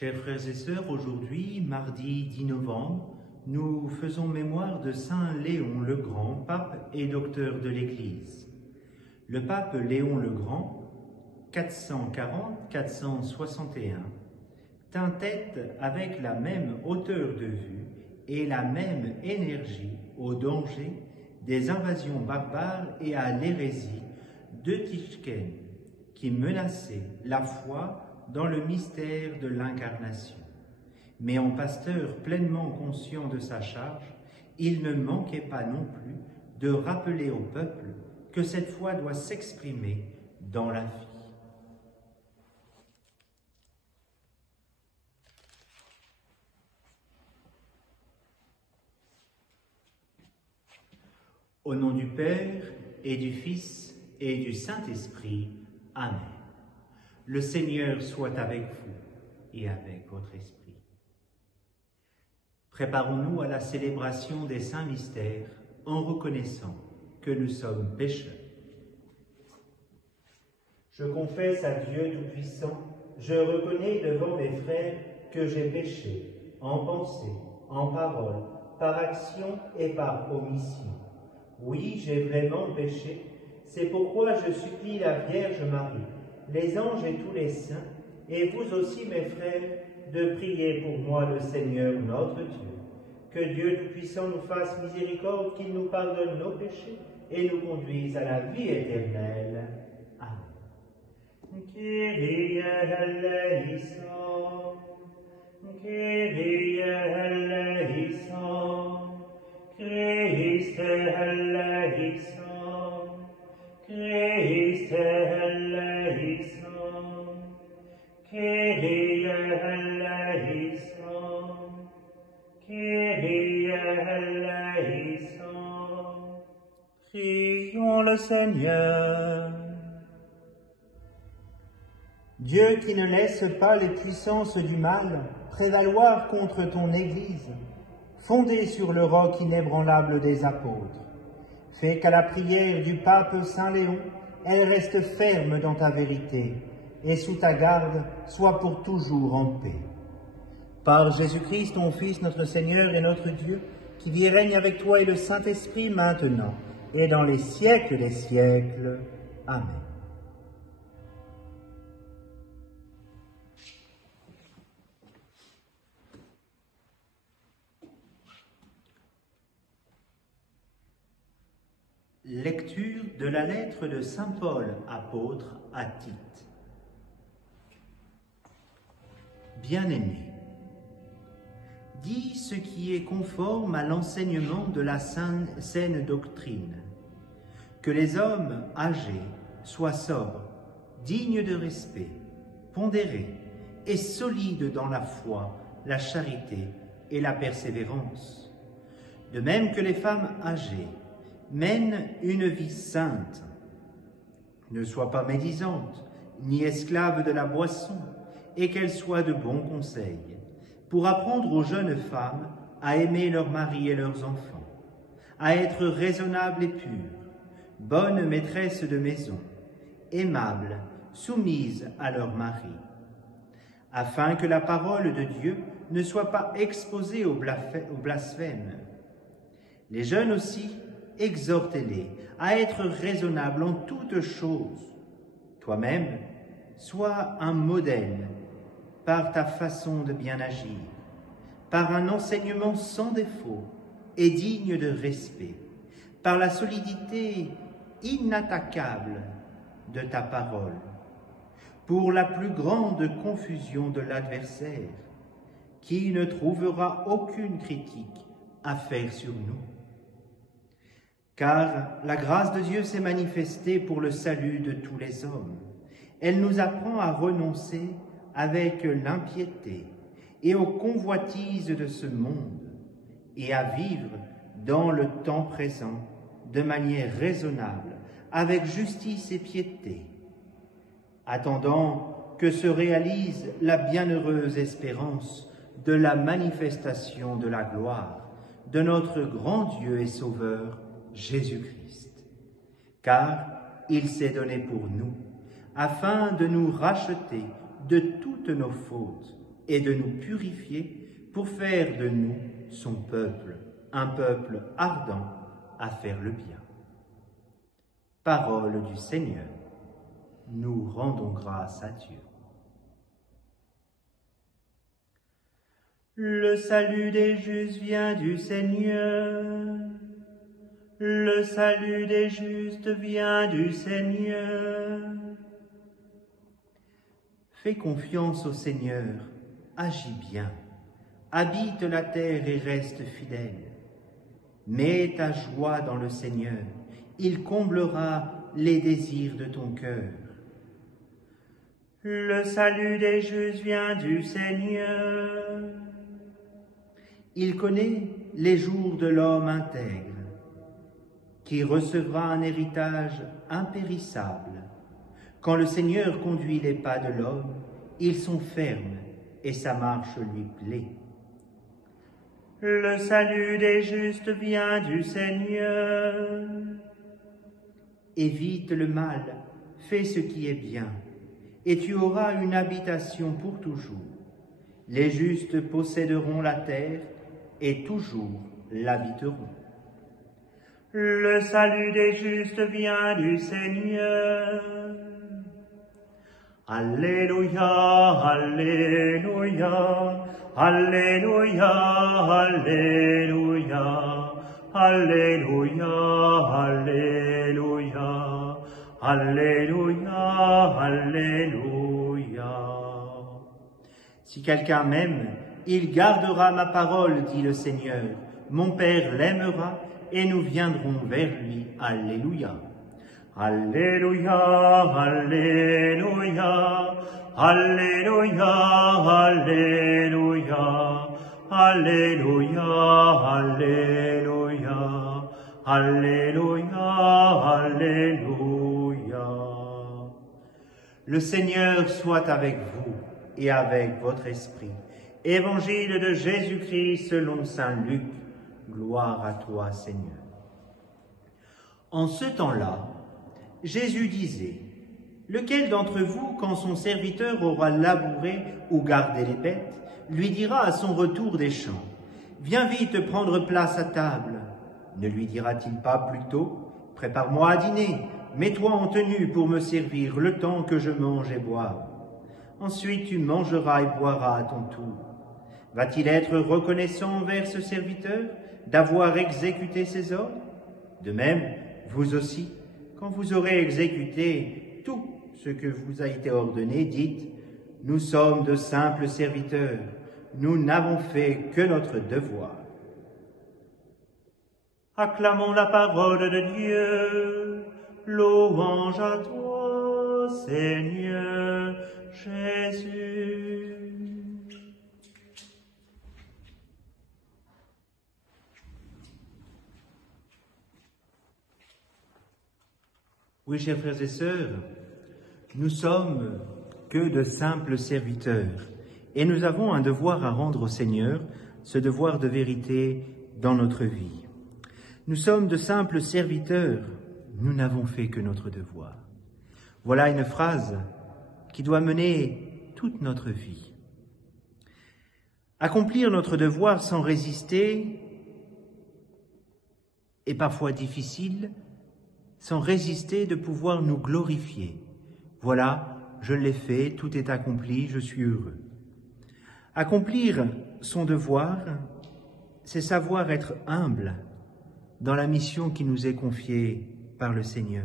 Chers frères et sœurs, aujourd'hui, mardi 10 novembre, nous faisons mémoire de Saint Léon le Grand, pape et docteur de l'Église. Le pape Léon le Grand, 440-461, tint tête avec la même hauteur de vue et la même énergie au danger des invasions barbares et à l'hérésie de Tichken, qui menaçait la foi dans le mystère de l'incarnation. Mais en pasteur pleinement conscient de sa charge, il ne manquait pas non plus de rappeler au peuple que cette foi doit s'exprimer dans la vie. Au nom du Père et du Fils et du Saint-Esprit. Amen. Le Seigneur soit avec vous et avec votre esprit. Préparons-nous à la célébration des saints mystères en reconnaissant que nous sommes pécheurs. Je confesse à Dieu Tout-Puissant, je reconnais devant mes frères que j'ai péché en pensée, en parole, par action et par omission. Oui, j'ai vraiment péché, c'est pourquoi je supplie la Vierge Marie, les anges et tous les saints, et vous aussi mes frères, de prier pour moi le Seigneur notre Dieu. Que Dieu Tout-Puissant nous fasse miséricorde, qu'il nous pardonne nos péchés et nous conduise à la vie éternelle. Amen. Kyrie eleison, Kyrie eleison, Christe eleison, Christe eleison, Kyrie eleison, Kyrie eleison. Prions le Seigneur. Dieu qui ne laisse pas les puissances du mal prévaloir contre ton Église, fondée sur le roc inébranlable des apôtres, fais qu'à la prière du pape Saint Léon, elle reste ferme dans ta vérité et sous ta garde soit pour toujours en paix. Par Jésus-Christ, ton Fils, notre Seigneur et notre Dieu, qui vit et règne avec toi et le Saint-Esprit maintenant et dans les siècles des siècles. Amen. Lecture de la lettre de saint Paul, apôtre, à Tite. Bien-aimé, dis ce qui est conforme à l'enseignement de la saine doctrine, que les hommes âgés soient sobres, dignes de respect, pondérés et solides dans la foi, la charité et la persévérance. De même que les femmes âgées mènent une vie sainte, ne soient pas médisantes, ni esclaves de la boisson, et qu'elles soient de bons conseils, pour apprendre aux jeunes femmes à aimer leurs maris et leurs enfants, à être raisonnables et pures, bonnes maîtresses de maison, aimables, soumises à leurs maris, afin que la parole de Dieu ne soit pas exposée au blasphème. Les jeunes aussi, exhortez-les à être raisonnables en toutes choses. Toi-même, sois un modèle par ta façon de bien agir, par un enseignement sans défaut et digne de respect, par la solidité inattaquable de ta parole, pour la plus grande confusion de l'adversaire, qui ne trouvera aucune critique à faire sur nous. Car la grâce de Dieu s'est manifestée pour le salut de tous les hommes. Elle nous apprend à renoncer avec l'impiété et aux convoitises de ce monde et à vivre dans le temps présent de manière raisonnable, avec justice et piété, attendant que se réalise la bienheureuse espérance de la manifestation de la gloire de notre grand Dieu et Sauveur, Jésus-Christ. Car il s'est donné pour nous, afin de nous racheter de toutes nos fautes et de nous purifier pour faire de nous son peuple, un peuple ardent à faire le bien. Parole du Seigneur, nous rendons grâce à Dieu. Le salut des justes vient du Seigneur. Le salut des justes vient du Seigneur. Fais confiance au Seigneur, agis bien, habite la terre et reste fidèle. Mets ta joie dans le Seigneur, il comblera les désirs de ton cœur. Le salut des justes vient du Seigneur. Il connaît les jours de l'homme intègre, qui recevra un héritage impérissable. Quand le Seigneur conduit les pas de l'homme, ils sont fermes et sa marche lui plaît. Le salut des justes vient du Seigneur. Évite le mal, fais ce qui est bien, et tu auras une habitation pour toujours. Les justes posséderont la terre et toujours l'habiteront. Le salut des justes vient du Seigneur. Alléluia, Alléluia, Alléluia, Alléluia, Alléluia, Alléluia, Alléluia, Alléluia. Si quelqu'un m'aime, il gardera ma parole, dit le Seigneur. Mon Père l'aimera et nous viendrons vers lui. Alléluia. Alléluia, Alléluia, Alléluia, Alléluia, Alléluia, Alléluia, Alléluia, Alléluia. Le Seigneur soit avec vous et avec votre esprit. Évangile de Jésus-Christ selon saint Luc. Gloire à toi, Seigneur. En ce temps-là, Jésus disait, « Lequel d'entre vous, quand son serviteur aura labouré ou gardé les bêtes, lui dira à son retour des champs, « Viens vite prendre place à table » Ne lui dira-t-il pas plutôt, « Prépare-moi à dîner, mets-toi en tenue pour me servir le temps que je mange et boive. Ensuite tu mangeras et boiras à ton tour. » Va-t-il être reconnaissant envers ce serviteur d'avoir exécuté ses ordres? De même, vous aussi, quand vous aurez exécuté tout ce que vous a été ordonné, dites « Nous sommes de simples serviteurs, nous n'avons fait que notre devoir. » Acclamons la parole de Dieu, louange à toi, Seigneur Jésus. Oui, chers frères et sœurs, nous sommes que de simples serviteurs et nous avons un devoir à rendre au Seigneur, ce devoir de vérité dans notre vie. Nous sommes de simples serviteurs, nous n'avons fait que notre devoir. Voilà une phrase qui doit mener toute notre vie. Accomplir notre devoir sans résister est parfois difficile, sans résister de pouvoir nous glorifier. Voilà, je l'ai fait, tout est accompli, je suis heureux. Accomplir son devoir, c'est savoir être humble dans la mission qui nous est confiée par le Seigneur.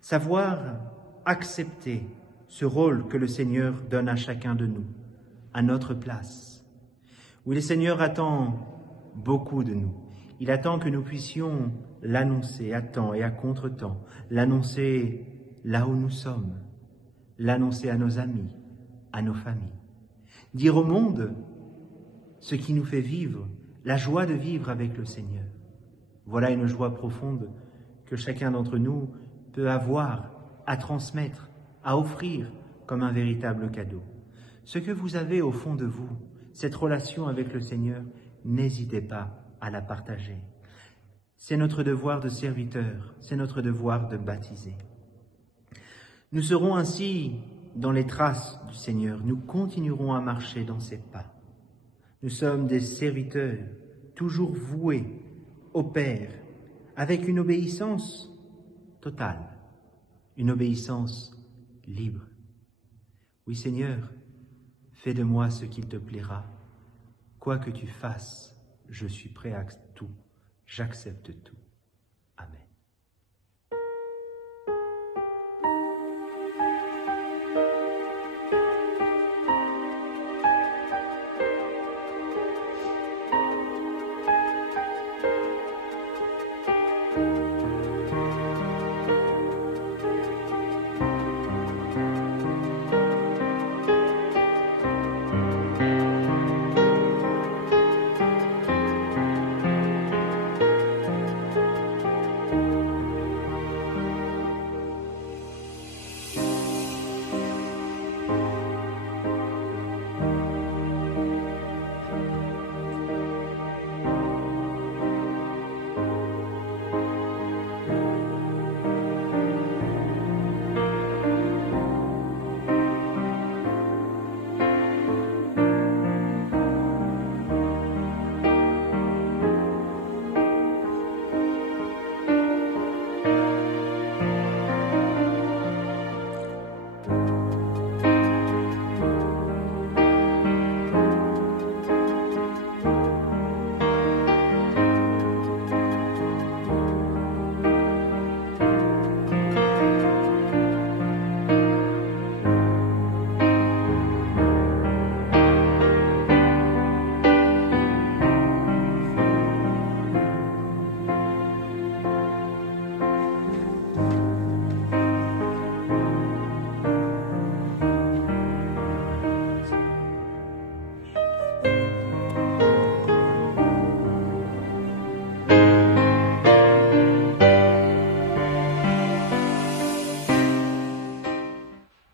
Savoir accepter ce rôle que le Seigneur donne à chacun de nous, à notre place. Oui, le Seigneur attend beaucoup de nous. Il attend que nous puissions l'annoncer à temps et à contre-temps, l'annoncer là où nous sommes, l'annoncer à nos amis, à nos familles. Dire au monde ce qui nous fait vivre, la joie de vivre avec le Seigneur. Voilà une joie profonde que chacun d'entre nous peut avoir, à transmettre, à offrir comme un véritable cadeau. Ce que vous avez au fond de vous, cette relation avec le Seigneur, n'hésitez pas à la partager. C'est notre devoir de serviteur, c'est notre devoir de baptiser. Nous serons ainsi dans les traces du Seigneur, nous continuerons à marcher dans ses pas. Nous sommes des serviteurs, toujours voués au Père, avec une obéissance totale, une obéissance libre. Oui, Seigneur, fais de moi ce qu'il te plaira. Quoi que tu fasses, je suis prêt à tout, j'accepte tout. Amen.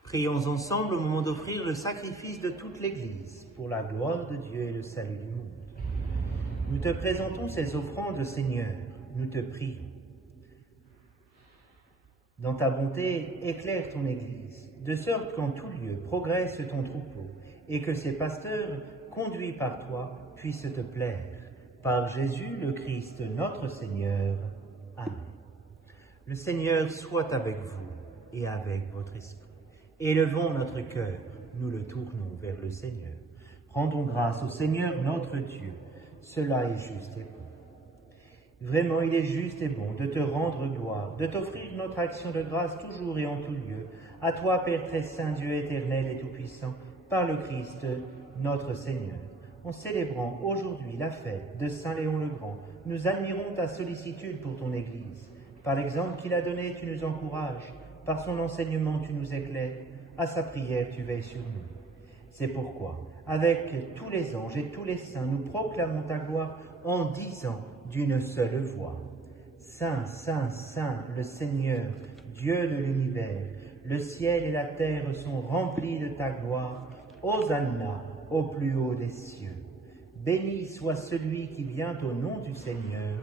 Prions ensemble au moment d'offrir le sacrifice de toute l'Église, pour la gloire de Dieu et le salut du monde. Nous te présentons ces offrandes, Seigneur, nous te prions. Dans ta bonté, éclaire ton Église, de sorte qu'en tout lieu progresse ton troupeau, et que ses pasteurs, conduits par toi, puissent te plaire. Par Jésus le Christ, notre Seigneur. Amen. Le Seigneur soit avec vous et avec votre esprit. Élevons notre cœur, nous le tournons vers le Seigneur. Rendons grâce au Seigneur notre Dieu, cela est juste et bon. Vraiment, il est juste et bon de te rendre gloire, de t'offrir notre action de grâce toujours et en tout lieu, à toi, Père très saint, Dieu éternel et tout-puissant, par le Christ, notre Seigneur. En célébrant aujourd'hui la fête de Saint Léon le Grand, nous admirons ta sollicitude pour ton Église. Par l'exemple qu'il a donné, tu nous encourages. Par son enseignement, tu nous éclaires. À sa prière, tu veilles sur nous. C'est pourquoi, avec tous les anges et tous les saints, nous proclamons ta gloire en disant d'une seule voix: Saint, Saint, Saint, le Seigneur, Dieu de l'univers, le ciel et la terre sont remplis de ta gloire. Hosanna au plus haut des cieux. Béni soit celui qui vient au nom du Seigneur.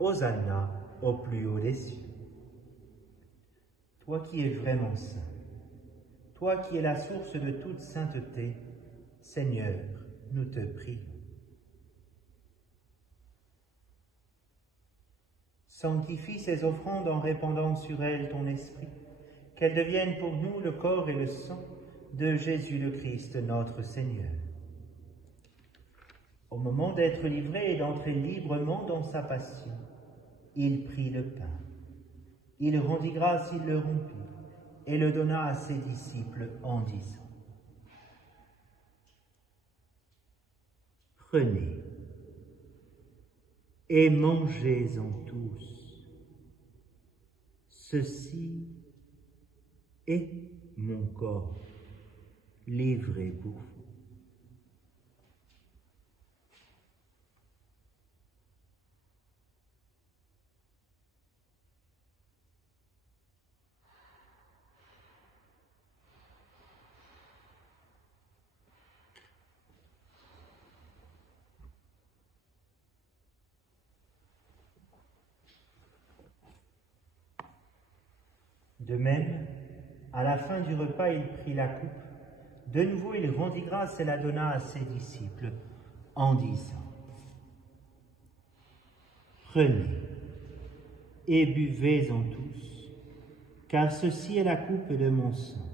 Hosanna au plus haut des cieux. Toi qui es vraiment saint, toi qui es la source de toute sainteté, Seigneur, nous te prions. Sanctifie ces offrandes en répandant sur elles ton esprit, qu'elles deviennent pour nous le corps et le sang de Jésus le Christ, notre Seigneur. Au moment d'être livré et d'entrer librement dans sa passion, il prit le pain. Il rendit grâce, il le rompit, et le donna à ses disciples en disant: Prenez et mangez-en tous. Ceci est mon corps livré pour vous. De même, À la fin du repas, il prit la coupe. De nouveau, il rendit grâce et la donna à ses disciples, en disant: Prenez et buvez-en tous, car ceci est la coupe de mon sang,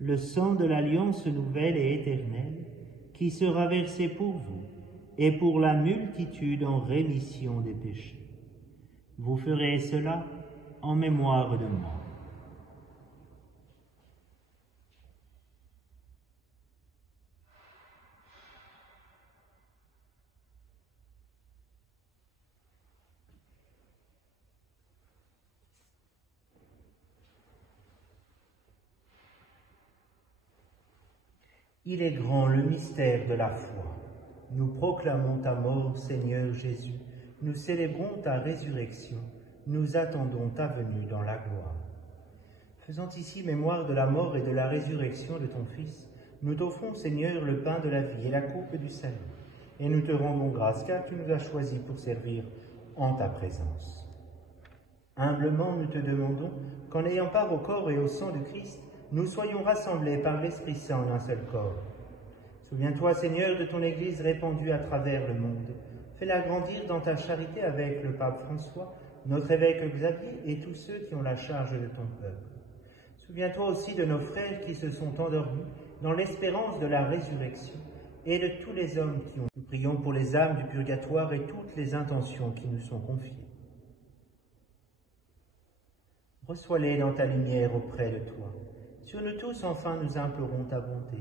le sang de l'alliance nouvelle et éternelle, qui sera versé pour vous et pour la multitude en rémission des péchés. Vous ferez cela en mémoire de moi. Il est grand le mystère de la foi. Nous proclamons ta mort, Seigneur Jésus. Nous célébrons ta résurrection. Nous attendons ta venue dans la gloire. Faisant ici mémoire de la mort et de la résurrection de ton Fils, nous t'offrons, Seigneur, le pain de la vie et la coupe du salut. Et nous te rendons grâce, car tu nous as choisis pour servir en ta présence. Humblement, nous te demandons qu'en ayant part au corps et au sang de Christ, nous soyons rassemblés par l'Esprit Saint en un seul corps. Souviens-toi, Seigneur, de ton Église répandue à travers le monde. Fais-la grandir dans ta charité avec le pape François, notre évêque Xavier et tous ceux qui ont la charge de ton peuple. Souviens-toi aussi de nos frères qui se sont endormis dans l'espérance de la résurrection et de tous les hommes qui ont... Nous prions pour les âmes du purgatoire et toutes les intentions qui nous sont confiées. Reçois-les dans ta lumière auprès de toi. Sur nous tous, enfin, nous implorons ta bonté.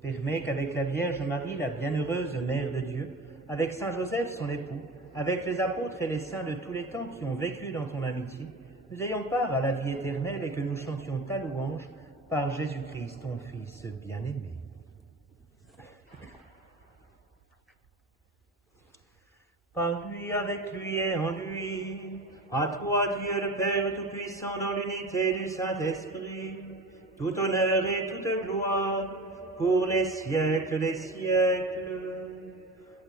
Permets qu'avec la Vierge Marie, la bienheureuse Mère de Dieu, avec Saint Joseph, son époux, avec les apôtres et les saints de tous les temps qui ont vécu dans ton amitié, nous ayons part à la vie éternelle et que nous chantions ta louange par Jésus-Christ, ton Fils bien-aimé. Par lui, avec lui et en lui, à toi, Dieu le Père Tout-Puissant, dans l'unité du Saint-Esprit, tout honneur et toute gloire, pour les siècles des siècles.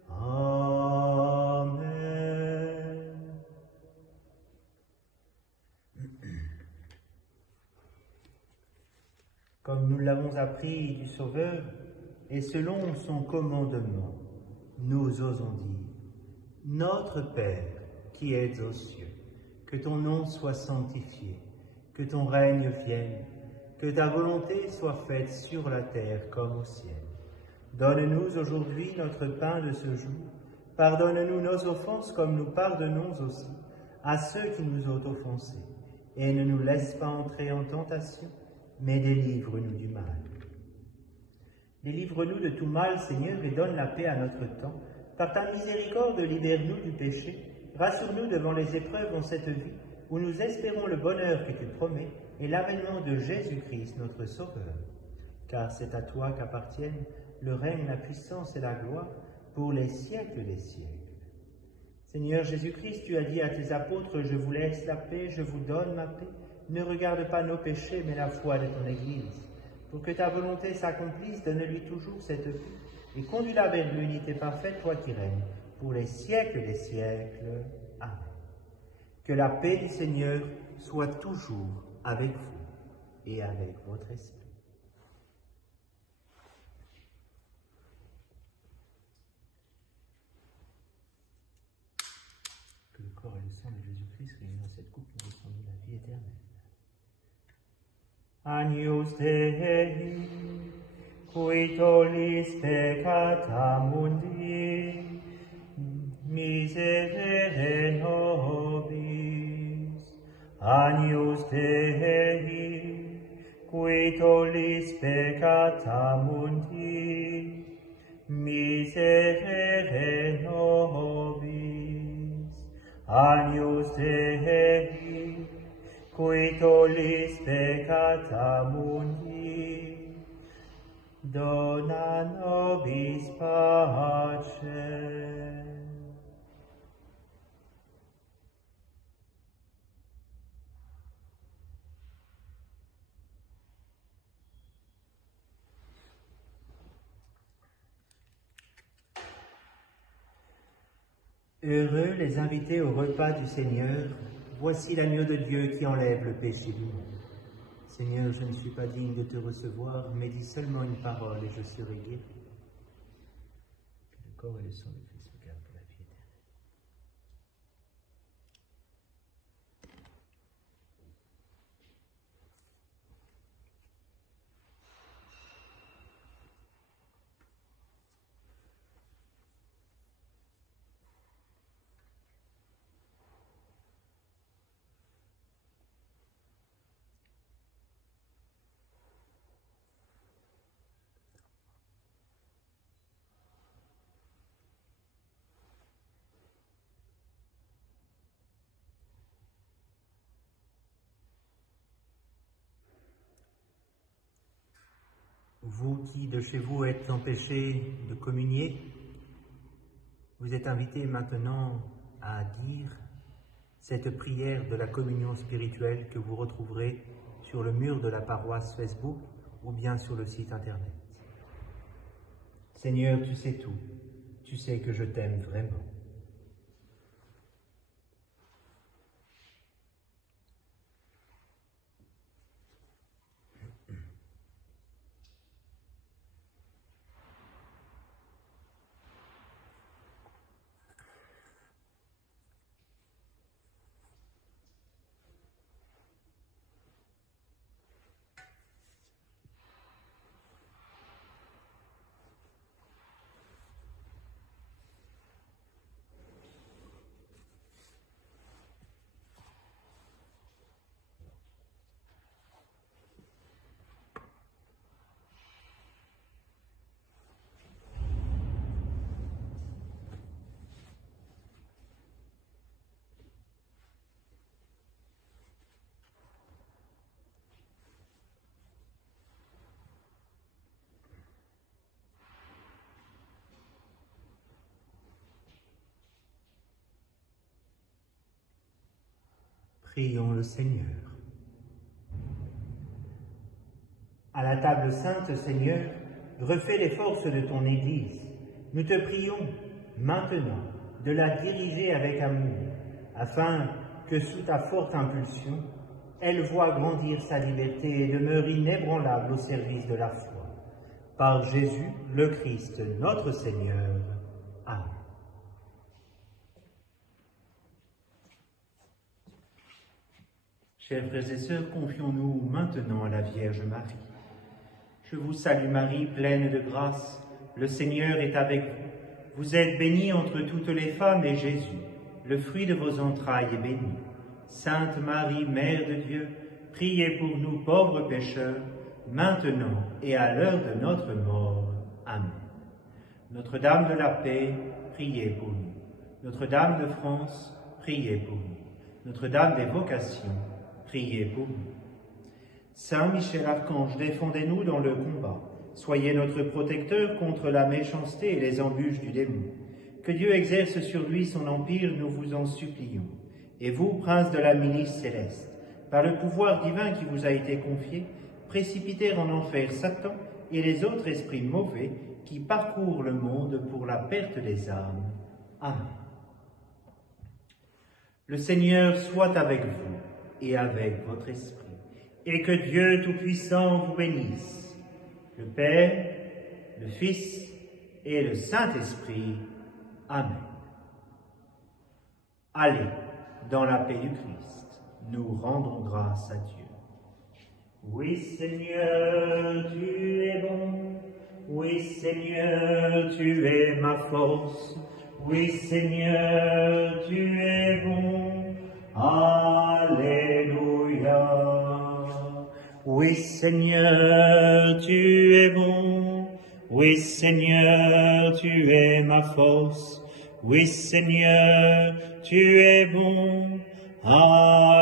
Amen. Comme nous l'avons appris du Sauveur, et selon son commandement, nous osons dire: Notre Père, qui es aux cieux, que ton nom soit sanctifié, que ton règne vienne, que ta volonté soit faite sur la terre comme au ciel. Donne-nous aujourd'hui notre pain de ce jour. Pardonne-nous nos offenses comme nous pardonnons aussi à ceux qui nous ont offensés. Et ne nous laisse pas entrer en tentation, mais délivre-nous du mal. Délivre-nous de tout mal, Seigneur, et donne la paix à notre temps. Par ta miséricorde, libère-nous du péché. Rassure-nous devant les épreuves en cette vie, où nous espérons le bonheur que tu promets et l'avènement de Jésus-Christ, notre Sauveur. Car c'est à toi qu'appartiennent le règne, la puissance et la gloire pour les siècles des siècles. Seigneur Jésus-Christ, tu as dit à tes apôtres: Je vous laisse la paix, je vous donne ma paix. Ne regarde pas nos péchés, mais la foi de ton Église. Pour que ta volonté s'accomplisse, donne-lui toujours cette paix et conduis-la vers l'unité parfaite, toi qui règnes pour les siècles des siècles. Amen. Que la paix du Seigneur soit toujours avec vous et avec votre esprit. Que le corps et le sang de Jésus-Christ réunis dans cette coupe nous répandent la vie éternelle. Agnus Dei, qui tollis peccata mundi, miserere nobis. Agnus Dei, qui tollis peccata mundi, miserere nobis. Agnus Dei, qui tollis peccata mundi, dona nobis pace. Heureux les invités au repas du Seigneur, voici l'agneau de Dieu qui enlève le péché du monde. Seigneur, je ne suis pas digne de te recevoir, mais dis seulement une parole et je serai guéri. Que le corps et le sang de Christ me gardent pour la vie éternelle. Vous qui de chez vous êtes empêchés de communier, vous êtes invités maintenant à dire cette prière de la communion spirituelle que vous retrouverez sur le mur de la paroisse Facebook ou bien sur le site internet. Seigneur, tu sais tout, tu sais que je t'aime vraiment. Prions le Seigneur. À la table sainte, Seigneur, refais les forces de ton Église. Nous te prions maintenant de la diriger avec amour, afin que sous ta forte impulsion, elle voie grandir sa liberté et demeure inébranlable au service de la foi. Par Jésus, le Christ, notre Seigneur. Amen. Chers frères et sœurs, confions-nous maintenant à la Vierge Marie. Je vous salue Marie, pleine de grâce, le Seigneur est avec vous. Vous êtes bénie entre toutes les femmes et Jésus, le fruit de vos entrailles, est béni. Sainte Marie, Mère de Dieu, priez pour nous pauvres pécheurs, maintenant et à l'heure de notre mort. Amen. Notre-Dame de la paix, priez pour nous. Notre-Dame de France, priez pour nous. Notre-Dame des vocations, priez pour nous. Saint Michel Archange, défendez-nous dans le combat. Soyez notre protecteur contre la méchanceté et les embûches du démon. Que Dieu exerce sur lui son empire, nous vous en supplions. Et vous, prince de la milice céleste, par le pouvoir divin qui vous a été confié, précipitez en enfer Satan et les autres esprits mauvais qui parcourent le monde pour la perte des âmes. Amen. Le Seigneur soit avec vous et avec votre esprit, et que Dieu Tout-Puissant vous bénisse, le Père, le Fils et le Saint-Esprit. Amen. Allez, dans la paix du Christ, nous rendons grâce à Dieu. Oui, Seigneur, tu es bon. Oui, Seigneur, tu es ma force. Oui, Seigneur, tu es bon. Alléluia. Oui, Seigneur, tu es bon. Oui, Seigneur, tu es ma force. Oui, Seigneur, tu es bon. Alléluia.